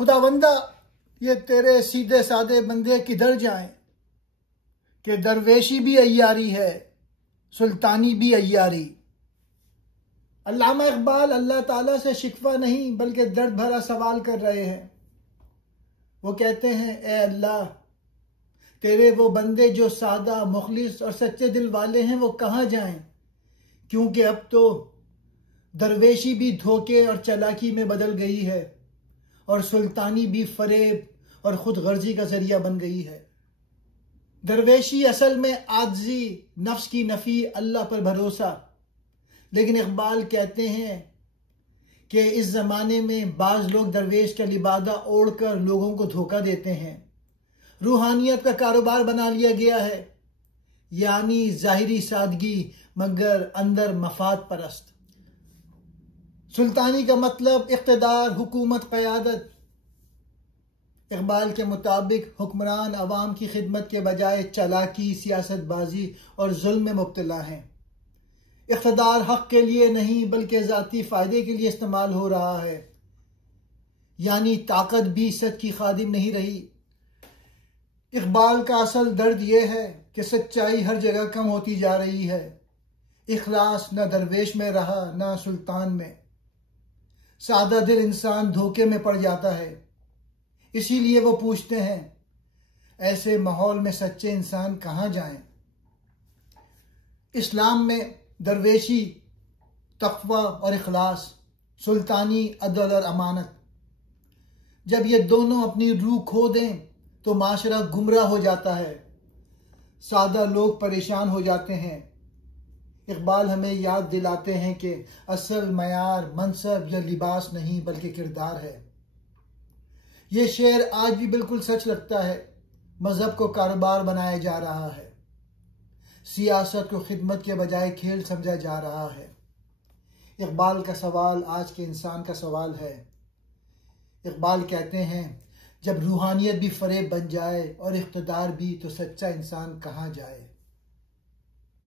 خداوندہ یہ تیرے سیدھے سادے بندے کدھر جائیں کہ درویشی بھی عیاری ہے، سلطانی بھی عیاری۔ علامہ اقبال اللہ تعالیٰ سے شکوہ نہیں بلکہ درد بھرا سوال کر رہے ہیں۔ وہ کہتے ہیں اے اللہ، تیرے وہ بندے جو سادہ، مخلص اور سچے دل والے ہیں وہ کہاں جائیں، کیونکہ اب تو درویشی بھی دھوکے اور چالاکی میں بدل گئی ہے اور سلطانی بھی فریب اور خود غرضی کا ذریعہ بن گئی ہے۔ درویشی اصل میں عاجزی، نفس کی نفی، اللہ پر بھروسہ۔ لیکن اقبال کہتے ہیں کہ اس زمانے میں بعض لوگ درویش کا لبادہ اوڑھ کر لوگوں کو دھوکہ دیتے ہیں، روحانیت کا کاروبار بنا لیا گیا ہے، یعنی ظاہری سادگی مگر اندر مفاد پرست۔ سلطانی کا مطلب اقتدار، حکومت، قیادت۔ اقبال کے مطابق حکمران عوام کی خدمت کے بجائے چالاکی، سیاست بازی اور ظلم میں مبتلا ہیں۔ اقتدار حق کے لیے نہیں بلکہ ذاتی فائدے کے لیے استعمال ہو رہا ہے، یعنی طاقت بھی سچ کی خادم نہیں رہی۔ اقبال کا اصل درد یہ ہے کہ سچائی ہر جگہ کم ہوتی جا رہی ہے، اخلاص نہ درویش میں رہا نہ سلطان میں، سادہ دل انسان دھوکے میں پڑ جاتا ہے۔ اسی لیے وہ پوچھتے ہیں ایسے ماحول میں سچے انسان کہاں جائیں۔ اسلام میں درویشی تقوی اور اخلاص، سلطانی عدل اور امانت، جب یہ دونوں اپنی روح کھو دیں تو معاشرہ گمراہ ہو جاتا ہے، سادہ لوگ پریشان ہو جاتے ہیں۔ اقبال ہمیں یاد دلاتے ہیں کہ اصل معیار منصب یا لباس نہیں بلکہ کردار ہے۔ یہ شعر آج بھی بالکل سچ لگتا ہے۔ مذہب کو کاروبار بنایا جا رہا ہے، سیاست کو خدمت کے بجائے کھیل سمجھا جا رہا ہے۔ اقبال کا سوال آج کے انسان کا سوال ہے۔ اقبال کہتے ہیں جب روحانیت بھی فریب بن جائے اور اقتدار بھی، تو سچا انسان کہاں جائے۔